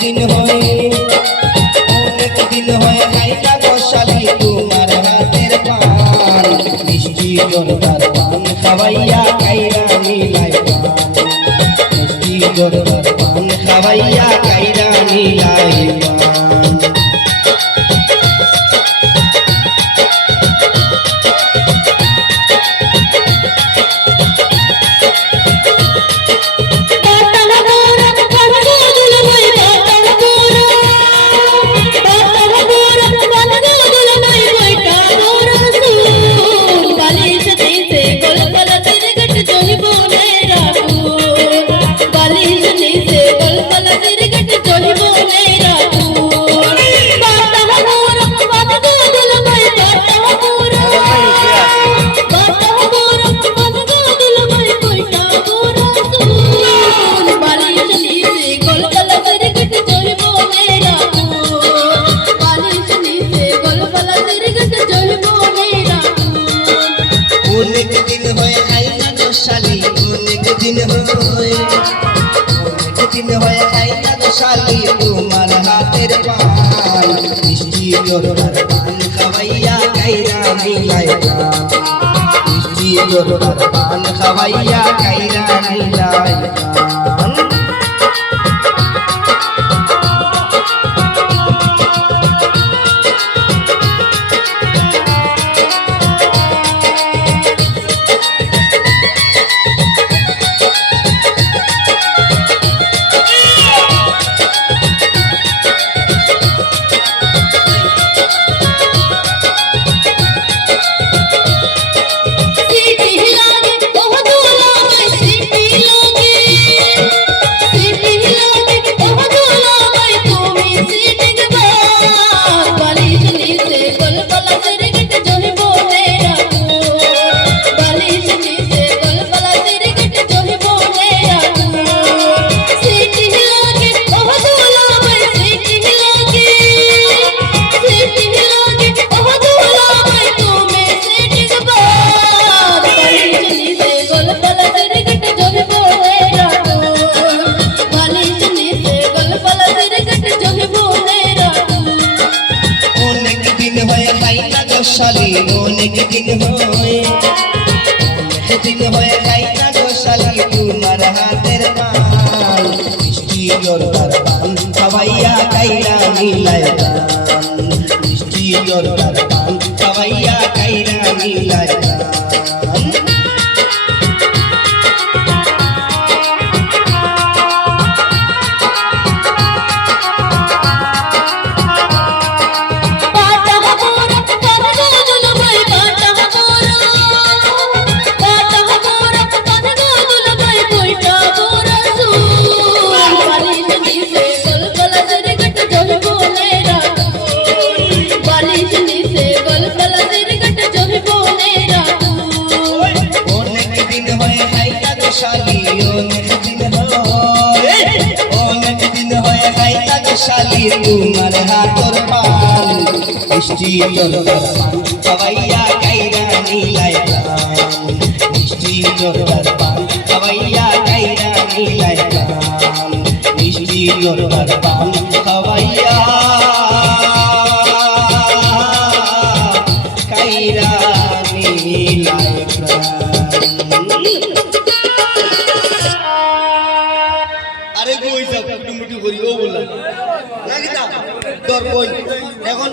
দিন হয়ে অনেক দিন হয়ে গাইলা বসালি তোমার হাতের পান। মিষ্টি জোরদার পান খাওয়াইয়া গাইরা মিলাই পান মিষ্টি জোরদার পান খাওয়াইয়া গাইরা মিলাই দিন হয়ে দিন হয়ে আইনা শালি তোমার হাতের পান মিষ্টি জোরার পান খাওয়াইয়া কাইরা মিলাই মিষ্টি জোরদার পান খাওয়াইয়া কাইরা মিলাই অনেক দিন হয়ে। দিন হয়ে যাই না গো শালি তোমার হাতের পান মিষ্টি জোরদার পান খাওয়াইয়া কাইরা মিলায় মিষ্টি জোরদার পান খাওয়াইয়া কাইরা মিলায় শালি তোমার হাতর পান মিষ্টি জোরদার পান খাওয়াইয়া কাইরা মিলাই পান মিষ্টি জোরদার পান খাওয়াইয়া কাইরা মিলাই পান মিষ্টি জোরদার পান প্রাণ। আরে কই যাব টুমুটু করি, ও বললা। দরপই এখন